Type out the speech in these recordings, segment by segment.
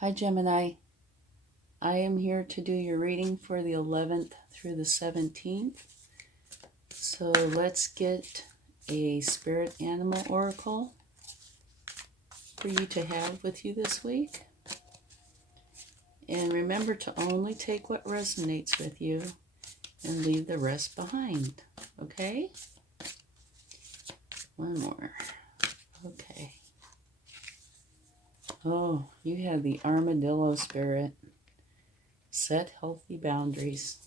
Hi Gemini, I am here to do your reading for the 11th through the 17th. So let's get a spirit animal oracle for you to have with you this week. And remember to only take what resonates with you and leave the rest behind, okay? One more. Okay. Oh, you have the armadillo spirit. Set healthy boundaries.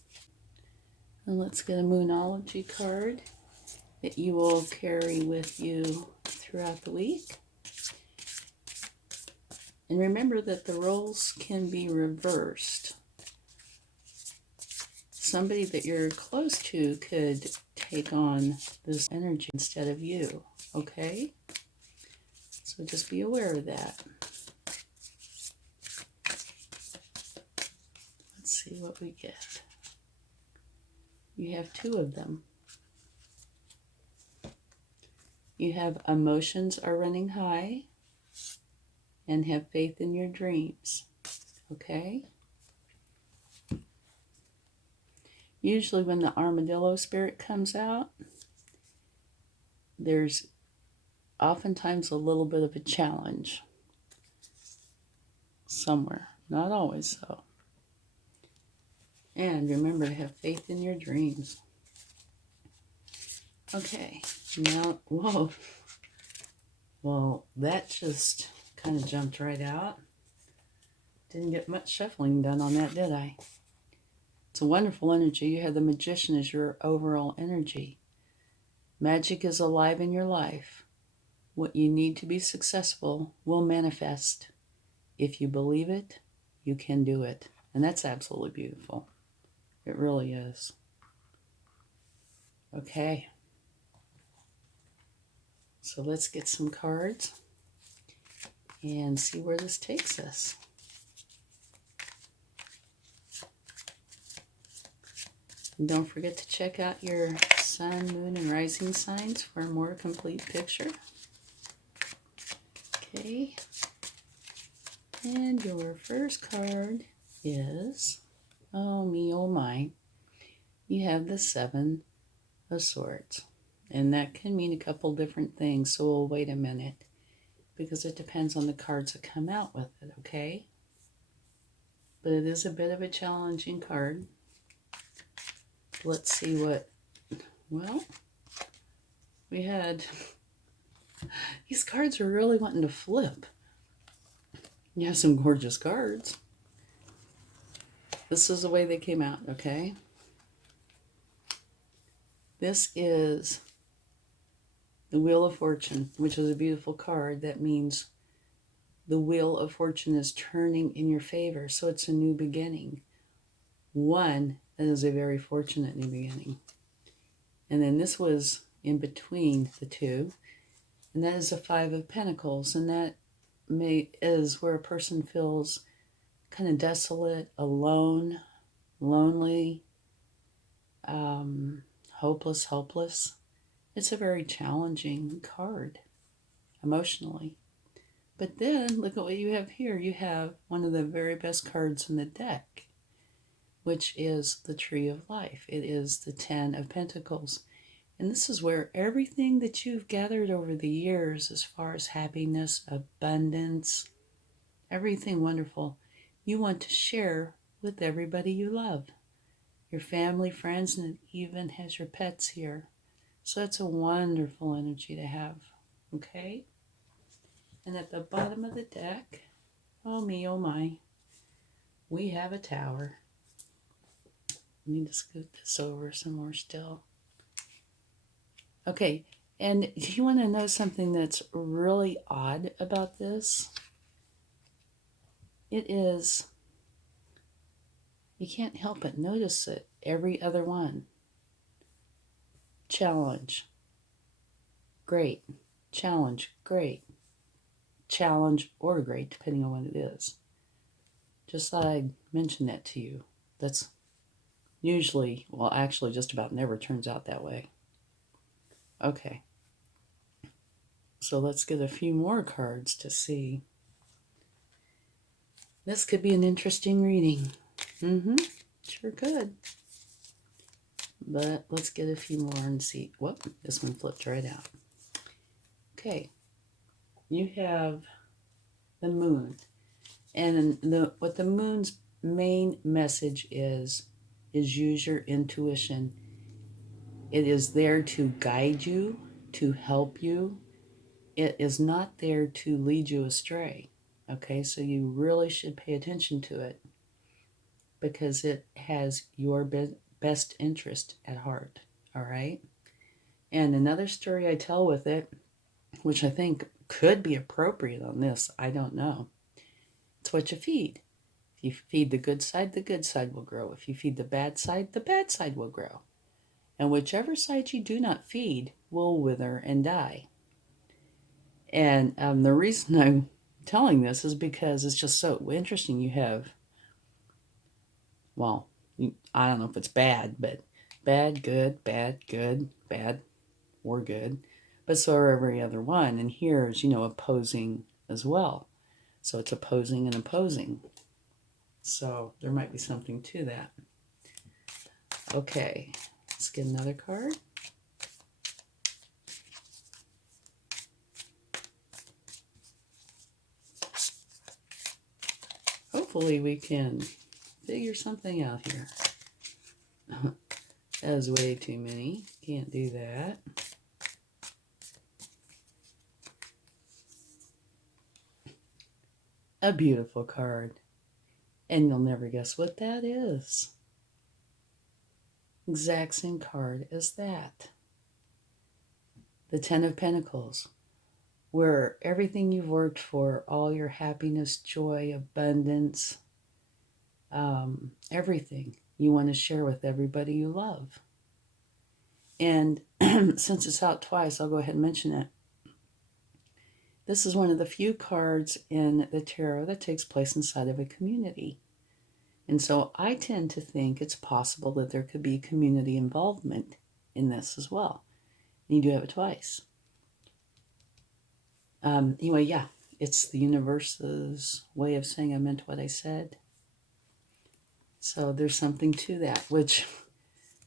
And let's get a Moonology card that you will carry with you throughout the week. And remember that the roles can be reversed. Somebody that you're close to could take on this energy instead of you, okay? So just be aware of that. Let's see what we get. You have two of them. You have emotions are running high and have faith in your dreams, okay? Usually when the armadillo spirit comes out, there's oftentimes a little bit of a challenge somewhere. Not always, though. And remember to have faith in your dreams. Okay, now, whoa. Well, that just kind of jumped right out. Didn't get much shuffling done on that, did I? It's a wonderful energy. You have the Magician as your overall energy. Magic is alive in your life. What you need to be successful will manifest. If you believe it, you can do it. And that's absolutely beautiful. It really is. Okay. So let's get some cards and see where this takes us. And don't forget to check out your sun, moon, and rising signs for a more complete picture. Okay. And your first card is, oh me, oh my, you have the Seven of Swords. And that can mean a couple different things, so we'll wait a minute because it depends on the cards that come out with it, okay? But it is a bit of a challenging card. Let's see what, well, we had, these cards are really wanting to flip. You have some gorgeous cards. This is the way they came out, okay? This is the Wheel of Fortune, which is a beautiful card. That means the Wheel of Fortune is turning in your favor, so it's a new beginning. One, that is a very fortunate new beginning. And then this was in between the two, and that is a Five of Pentacles, and that is where a person feels kind of desolate, alone, lonely, hopeless, helpless. It's a very challenging card emotionally. But then look at what you have here. You have one of the very best cards in the deck, which is the Tree of Life. It is the Ten of Pentacles. And this is where everything that you've gathered over the years, as far as happiness, abundance, everything wonderful, you want to share with everybody you love. Your family, friends, and it even has your pets here. So that's a wonderful energy to have, okay? And at the bottom of the deck, oh me, oh my, we have a Tower. I need to scoot this over some more still. Okay, and do you want to know something that's really odd about this? It is, you can't help but notice it, every other one. Challenge, great. Challenge, great. Challenge or great, depending on what it is. Just thought I'd mention that to you. That's usually, well, actually just about never turns out that way. Okay. So let's get a few more cards to see. This could be an interesting reading. Sure could. But let's get a few more and see. Whoop, this one flipped right out. Okay. You have the moon. And what the moon's main message is use your intuition. It is there to guide you, to help you. It is not there to lead you astray. Okay, so you really should pay attention to it because it has your best interest at heart. All right. And another story I tell with it, which I think could be appropriate on this, I don't know. It's what you feed. If you feed the good side will grow. If you feed the bad side will grow. And whichever side you do not feed will wither and die. And the reason I'm telling this is because it's just so interesting. You have, well, I don't know if it's bad, but bad, good, bad, or good. But so are every other one. And here is, opposing as well. So it's opposing and opposing. So there might be something to that. Okay, let's get another card. Hopefully we can figure something out here. That was way too many. Can't do that. A beautiful card. And you'll never guess what that is. Exact same card as that. The Ten of Pentacles. Where everything you've worked for, all your happiness, joy, abundance, everything you want to share with everybody you love. And since it's out twice, I'll go ahead and mention it. This is one of the few cards in the tarot that takes place inside of a community. And so I tend to think it's possible that there could be community involvement in this as well. And you do have it twice. Anyway, yeah, it's the universe's way of saying I meant what I said. So there's something to that, which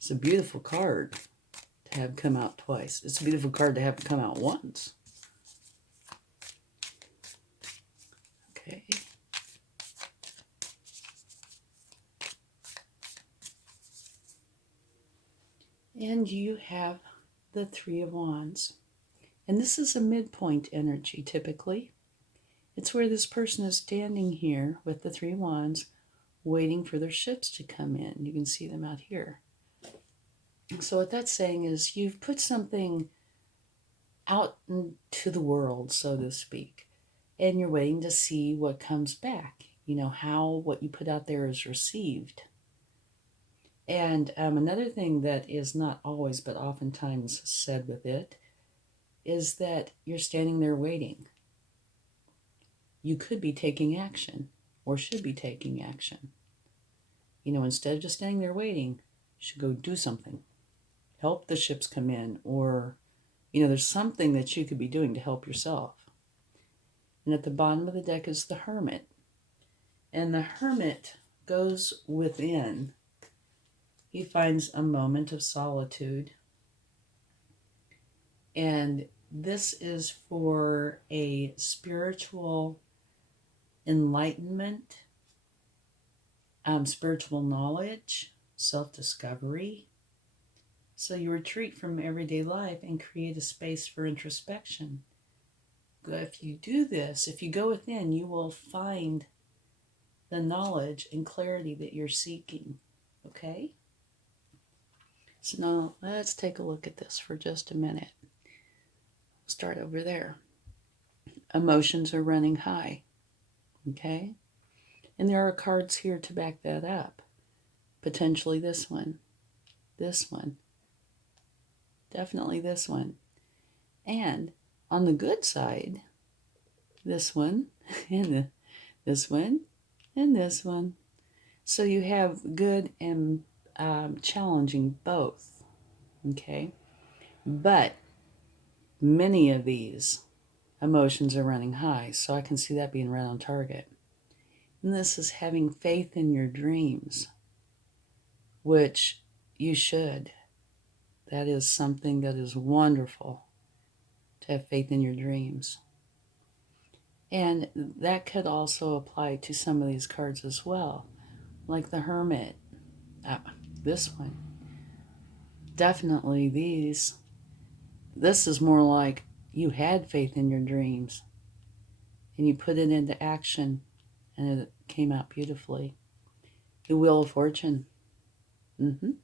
is a beautiful card to have come out twice. It's a beautiful card to have come out once. Okay. And you have the Three of Wands. And this is a midpoint energy, typically. It's where this person is standing here with the Three Wands, waiting for their ships to come in. You can see them out here. So what that's saying is you've put something out into the world, so to speak, and you're waiting to see what comes back. How what you put out there is received. And another thing that is not always, but oftentimes said with it, is that you're standing there waiting. You could be taking action or should be taking action. Instead of just standing there waiting, you should go do something. Help the ships come in, or, there's something that you could be doing to help yourself. And at the bottom of the deck is the Hermit. And the Hermit goes within. He finds a moment of solitude. And this is for a spiritual enlightenment, spiritual knowledge, self-discovery. So you retreat from everyday life and create a space for introspection. If you do this, if you go within, you will find the knowledge and clarity that you're seeking. Okay? So now let's take a look at this for just a minute. Start over there. Emotions are running high. Okay? And there are cards here to back that up. Potentially this one. Definitely this one. And on the good side, this one, and this one, and this one. So you have good and challenging both. Okay? But many of these emotions are running high, so I can see that being right on target. And this is having faith in your dreams, which you should. That is something that is wonderful, to have faith in your dreams. And that could also apply to some of these cards as well, like the Hermit. This one. Definitely these. This is more like you had faith in your dreams and you put it into action and it came out beautifully. The Wheel of Fortune. And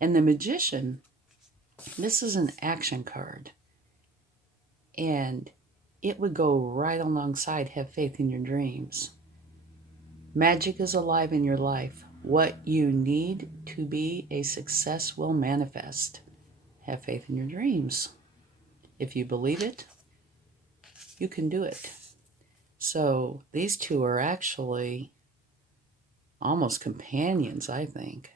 the Magician. This is an action card. And it would go right alongside have faith in your dreams. Magic is alive in your life. What you need to be a success will manifest. Have faith in your dreams. If you believe it, you can do it. So these two are actually almost companions, I think.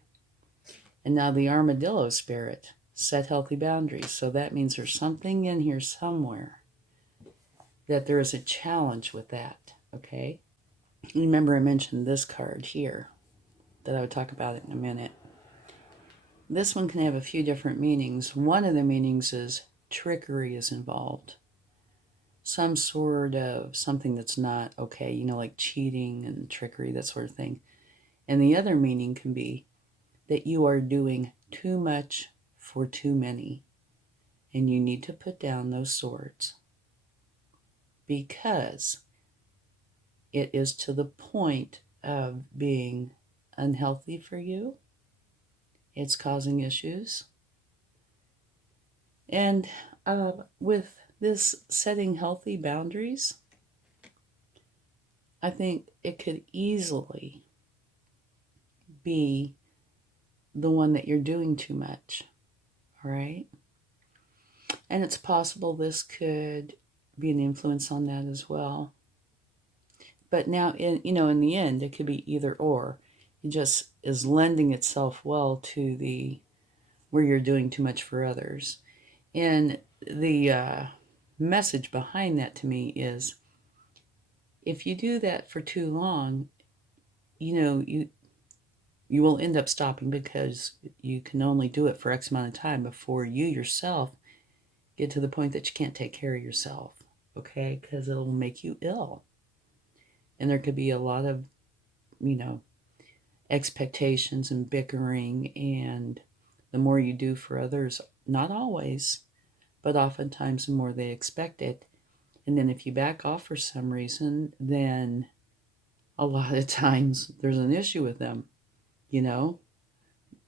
And now the Armadillo spirit. Set healthy boundaries. So that means there's something in here somewhere that there is a challenge with that, okay? Remember I mentioned this card here that I would talk about it in a minute. This one can have a few different meanings. One of the meanings is trickery is involved. Some sort of something that's not okay, like cheating and trickery, that sort of thing. And the other meaning can be that you are doing too much for too many. And you need to put down those swords. Because it is to the point of being unhealthy for you. It's causing issues. And with this setting healthy boundaries, I think it could easily be the one that you're doing too much. All right? And it's possible this could be an influence on that as well. But now, in the end, it could be either or. It just is lending itself well to the where you're doing too much for others. And the message behind that to me is, if you do that for too long, you will end up stopping because you can only do it for X amount of time before you yourself get to the point that you can't take care of yourself, okay? Because it'll make you ill. And there could be a lot of, expectations and bickering, and the more you do for others, not always, but oftentimes the more they expect it. And then if you back off for some reason, then a lot of times there's an issue with them,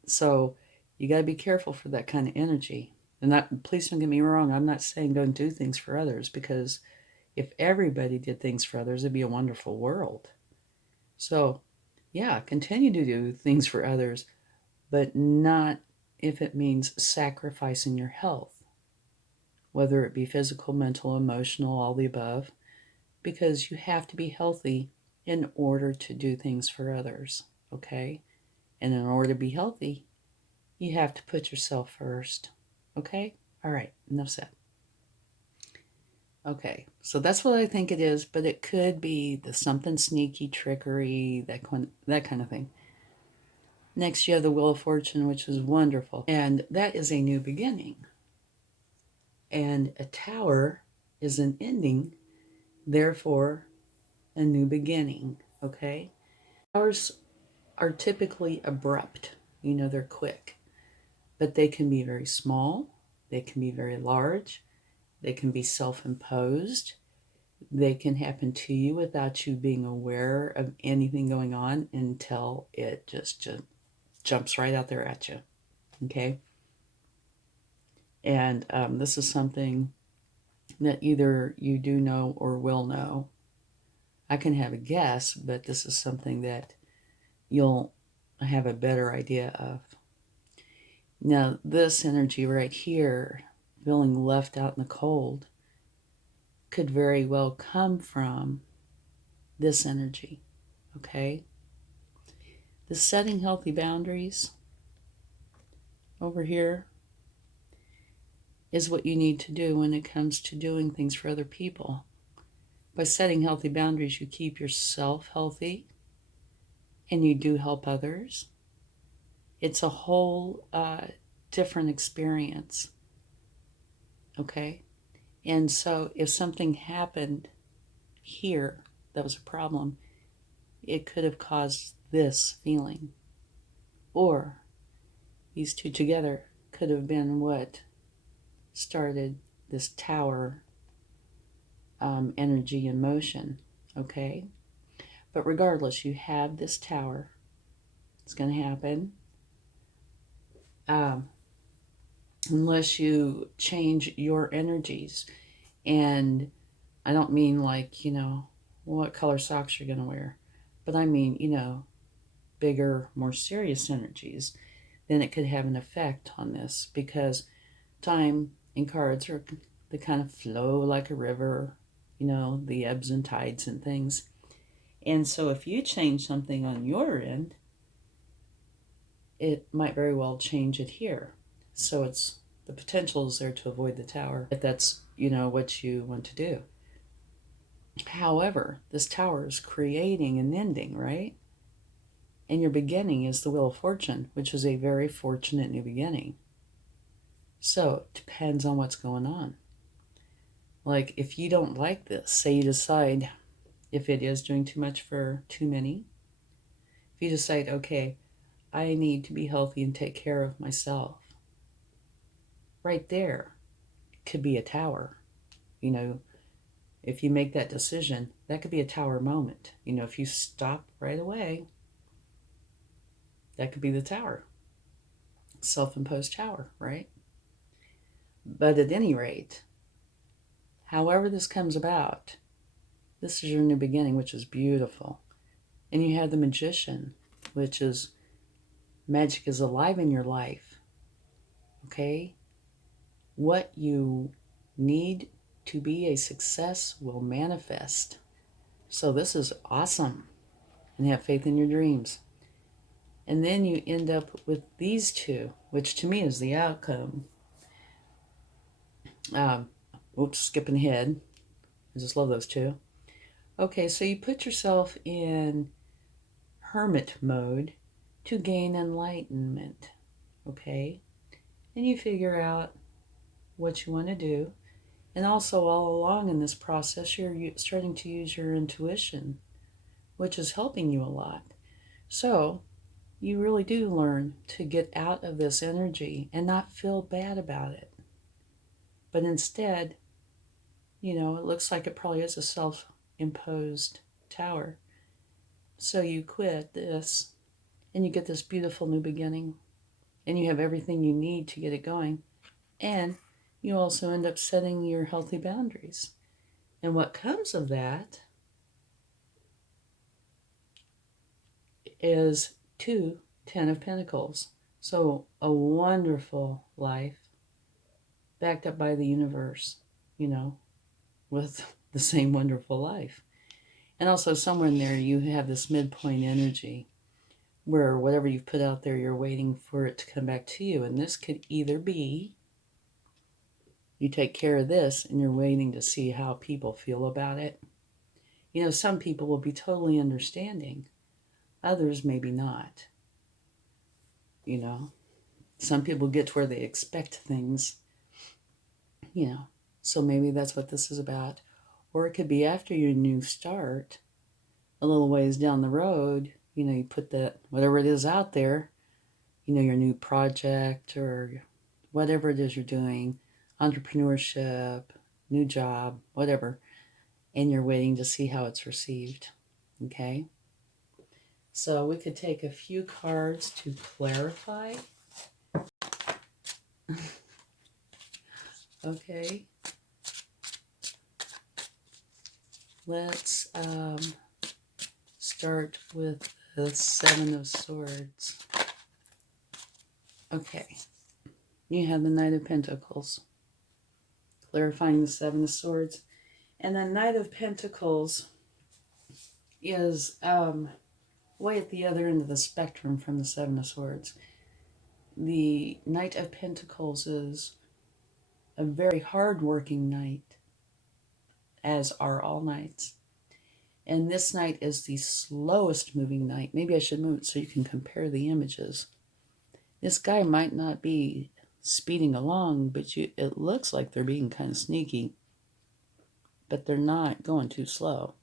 So you got to be careful for that kind of energy. And please don't get me wrong, I'm not saying don't do things for others, because if everybody did things for others, it'd be a wonderful world. So, yeah, continue to do things for others, but not if it means sacrificing your health, whether it be physical, mental, emotional, all the above, because you have to be healthy in order to do things for others, okay? And in order to be healthy, you have to put yourself first, okay? All right, enough said. Okay, so that's what I think it is, but it could be the something sneaky, trickery, that kind of thing. Next, you have the Wheel of Fortune, which is wonderful, and that is a new beginning. And a tower is an ending, therefore a new beginning, okay? Towers are typically abrupt, they're quick, but they can be very small, they can be very large, they can be self-imposed. They can happen to you without you being aware of anything going on until it just jumps right out there at you. Okay? And this is something that either you do know or will know. I can have a guess, but this is something that you'll have a better idea of. Now, this energy right here, feeling left out in the cold, could very well come from this energy, okay? The setting healthy boundaries over here is what you need to do when it comes to doing things for other people. By setting healthy boundaries, you keep yourself healthy, and you do help others, it's a whole different experience. Okay? And so if something happened here that was a problem, it could have caused this feeling. Or these two together could have been what started this tower energy and motion. Okay? But regardless, you have this tower. It's going to happen. Unless you change your energies. And I don't mean like, what color socks you're going to wear. But I mean, bigger, more serious energies. Then it could have an effect on this. Because time and cards are, they kind of flow like a river. The ebbs and tides and things. And so if you change something on your end, it might very well change it here. So it's the potential is there to avoid the tower if that's, what you want to do. However, this tower is creating an ending, right? And your beginning is the Wheel of Fortune, which is a very fortunate new beginning. So it depends on what's going on. Like if you don't like this, say you decide, if it is doing too much for too many, if you decide, okay, I need to be healthy and take care of myself, right there could be a tower. If you make that decision, that could be a tower moment. If you stop right away, that could be the tower. Self-imposed tower, right? But at any rate, however this comes about, this is your new beginning, which is beautiful. And you have the Magician, which is magic is alive in your life. Okay? What you need to be a success will manifest. So this is awesome. And have faith in your dreams. And then you end up with these two, which to me is the outcome. Skipping ahead. I just love those two. Okay, so you put yourself in hermit mode to gain enlightenment. Okay? And you figure out what you want to do. And also all along in this process, you're starting to use your intuition, which is helping you a lot. So you really do learn to get out of this energy and not feel bad about it. But instead, it looks like it probably is a self-imposed tower. So you quit this and you get this beautiful new beginning. And you have everything you need to get it going. And you also end up setting your healthy boundaries. And what comes of that is 10 of Pentacles. So a wonderful life backed up by the universe, with the same wonderful life. And also somewhere in there you have this midpoint energy where whatever you've put out there, you're waiting for it to come back to you. And this could either be you take care of this and you're waiting to see how people feel about it. Some people will be totally understanding. Others maybe not. Some people get to where they expect things. So maybe that's what this is about. Or it could be after your new start, a little ways down the road, you put that, whatever it is out there, your new project or whatever it is you're doing, entrepreneurship, new job, whatever, and you're waiting to see how it's received. Okay? So we could take a few cards to clarify. Okay. Let's start with the Seven of Swords. Okay. You have the Knight of Pentacles. Clarifying the Seven of Swords. And the Knight of Pentacles is way at the other end of the spectrum from the Seven of Swords. The Knight of Pentacles is a very hard-working knight, as are all knights. And this night is the slowest moving night. Maybe I should move it so you can compare the images. This guy might not be speeding along, but it looks like they're being kind of sneaky. But they're not going too slow.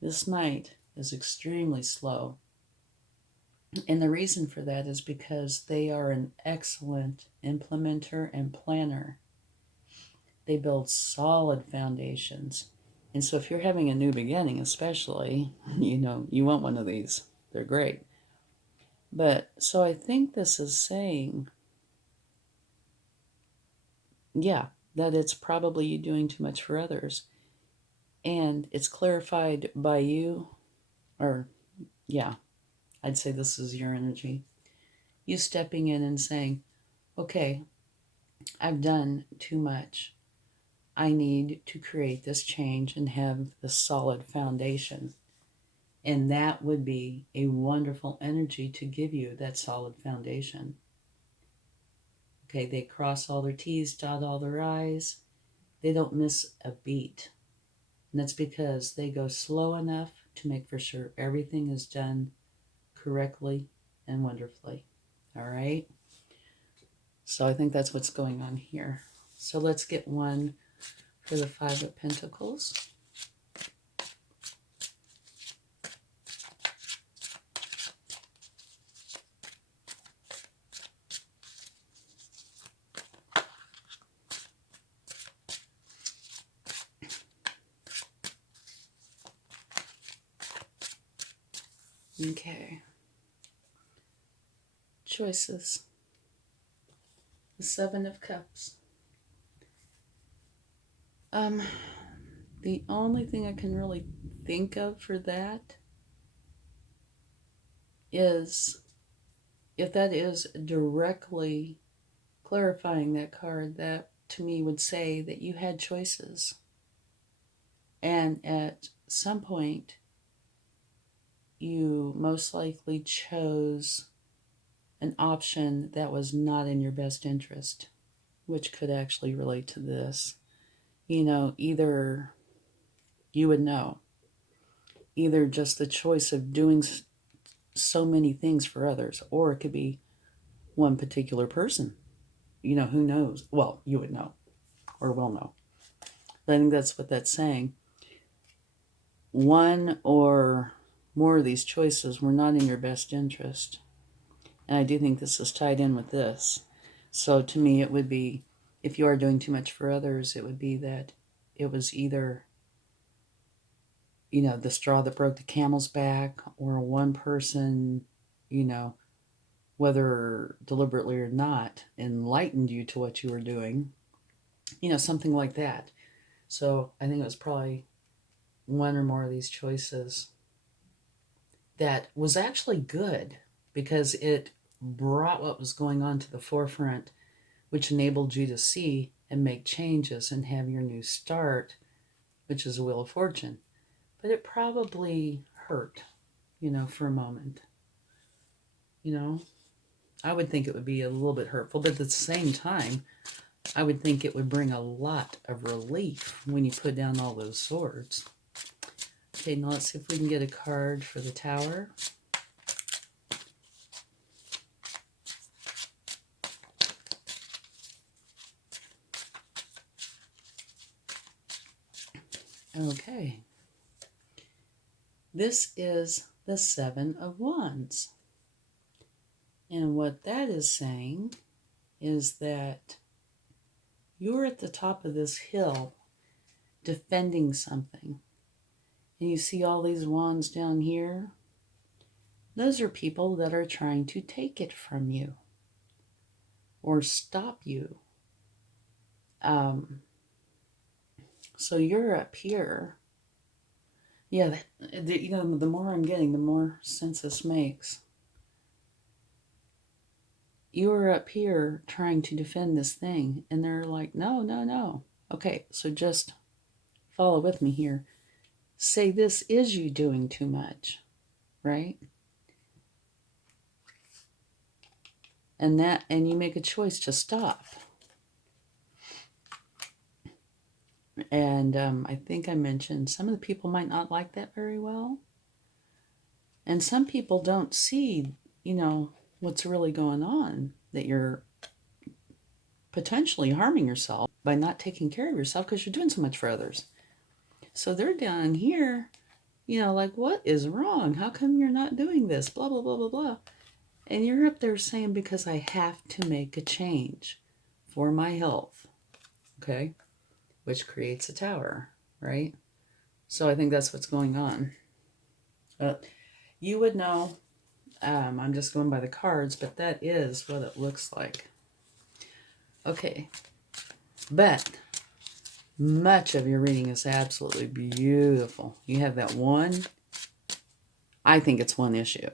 This night is extremely slow. And the reason for that is because they are an excellent implementer and planner. They build solid foundations. And so if you're having a new beginning, especially, you want one of these. They're great. But so I think this is saying, that it's probably you doing too much for others. And it's clarified by you, I'd say this is your energy. You stepping in and saying, okay, I've done too much. I need to create this change and have the solid foundation. And that would be a wonderful energy to give you that solid foundation. Okay, they cross all their T's, dot all their I's. They don't miss a beat. And that's because they go slow enough to make for sure everything is done correctly and wonderfully. All right? So I think that's what's going on here. So let's get one for the Five of Pentacles. Okay. Choices. The Seven of Cups. The only thing I can really think of for that is if that is directly clarifying that card, that to me would say that you had choices. And at some point, you most likely chose an option that was not in your best interest, which could actually relate to this. Either you would know, either just the choice of doing so many things for others, or it could be one particular person. Who knows? Well, you would know, or will know. But I think that's what that's saying. One or more of these choices were not in your best interest. And I do think this is tied in with this. So to me, it would be, if you are doing too much for others, it would be that it was either, the straw that broke the camel's back, or one person, whether deliberately or not, enlightened you to what you were doing, something like that. So I think it was probably one or more of these choices that was actually good because it brought what was going on to the forefront, which enabled you to see and make changes and have your new start, which is a Wheel of Fortune. But it probably hurt, for a moment. I would think it would be a little bit hurtful, but at the same time, I would think it would bring a lot of relief when you put down all those swords. Okay, now let's see if we can get a card for the Tower. Okay. This is the Seven of Wands. And what that is saying is that you're at the top of this hill defending something. And you see all these wands down here? Those are people that are trying to take it from you or stop you. So you're up here. Yeah, the more I'm getting, the more sense this makes. You are up here trying to defend this thing, and they're like, no, no, no. Okay, so just follow with me here. Say this is you doing too much, right? And you make a choice to stop. And I think I mentioned some of the people might not like that very well. And some people don't see, what's really going on, that you're potentially harming yourself by not taking care of yourself because you're doing so much for others. So they're down here, like, what is wrong? How come you're not doing this? Blah, blah, blah, blah, blah. And you're up there saying, because I have to make a change for my health. Okay? Which creates a tower, right? So I think that's what's going on. You would know, I'm just going by the cards, but that is what it looks like. Okay. But much of your reading is absolutely beautiful. You have that one, I think it's one issue.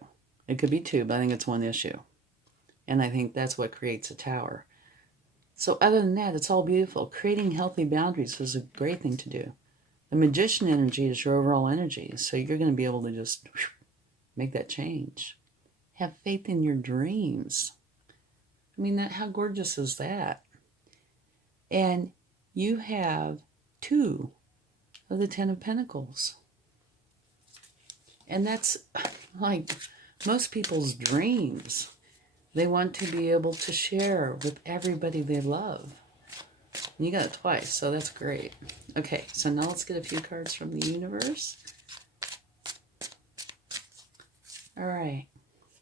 It could be two, but I think it's one issue. And I think that's what creates a tower. So other than that, it's all beautiful. Creating healthy boundaries is a great thing to do. The magician energy is your overall energy. So you're going to be able to just make that change. Have faith in your dreams. I mean, how gorgeous is that? And you have 2 of the Ten of Pentacles. And that's like most people's dreams. They want to be able to share with everybody they love. You got it twice, so that's great. Okay, so now let's get a few cards from the universe. All right,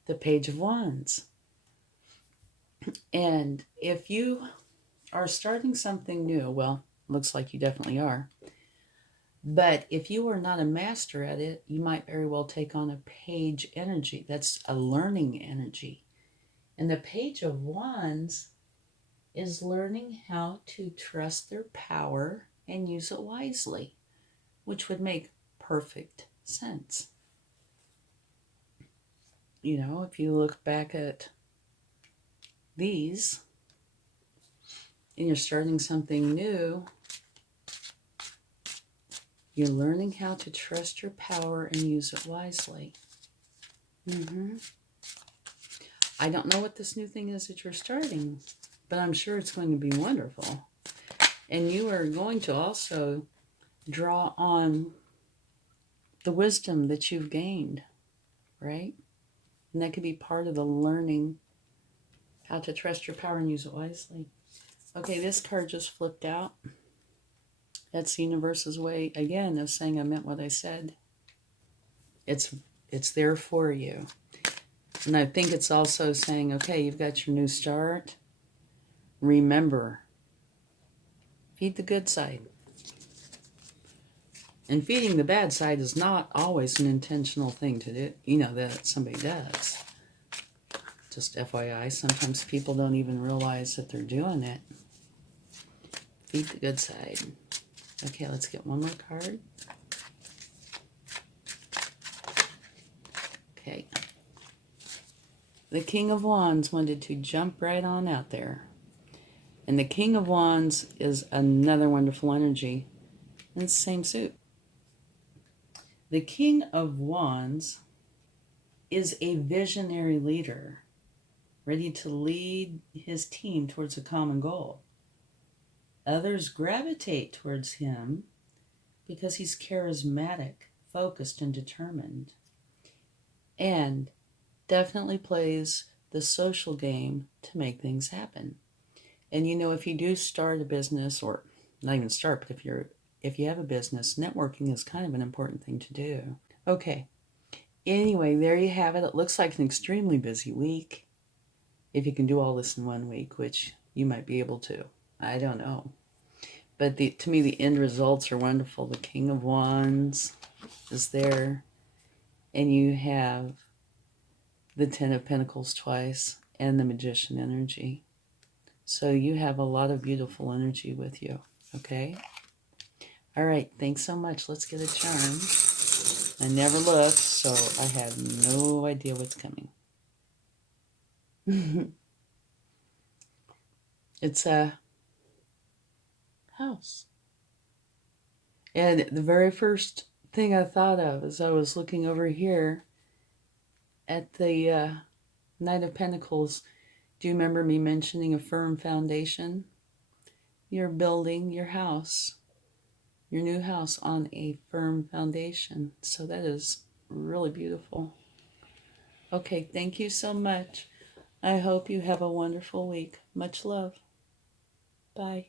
the Page of Wands. And if you are starting something new, well, looks like you definitely are. But if you are not a master at it, you might very well take on a page energy. That's a learning energy. And the Page of Wands is learning how to trust their power and use it wisely, which would make perfect sense. If you look back at these and you're starting something new, you're learning how to trust your power and use it wisely. I don't know what this new thing is that you're starting, but I'm sure it's going to be wonderful. And you are going to also draw on the wisdom that you've gained, right? And that could be part of the learning how to trust your power and use it wisely. Okay, this card just flipped out. That's the universe's way, again, of saying I meant what I said. It's there for you. And I think it's also saying, okay, you've got your new start. Remember, feed the good side. And feeding the bad side is not always an intentional thing to do, that somebody does. Just FYI, sometimes people don't even realize that they're doing it. Feed the good side. Okay, let's get one more card. Okay. The King of Wands wanted to jump right on out there. And the King of Wands is another wonderful energy. In the same suit. The King of Wands is a visionary leader, ready to lead his team towards a common goal. Others gravitate towards him because he's charismatic, focused, and determined. And definitely plays the social game to make things happen. And if you do start a business, or not even start, but if you have a business, networking is kind of an important thing to do. Okay. Anyway, there you have it. It looks like an extremely busy week. If you can do all this in 1 week, which you might be able to. I don't know. But to me, the end results are wonderful. The King of Wands is there. And you have the Ten of Pentacles twice and the Magician energy. So you have a lot of beautiful energy with you. Okay? All right. Thanks so much. Let's get a charm. I never looked, so I have no idea what's coming. It's a house. And the very first thing I thought of as I was looking over here at the Knight of Pentacles, do you remember me mentioning a firm foundation? You're building your house. your new house on a firm foundation. So that is really beautiful. Okay, thank you so much. I hope you have a wonderful week. Much love. Bye.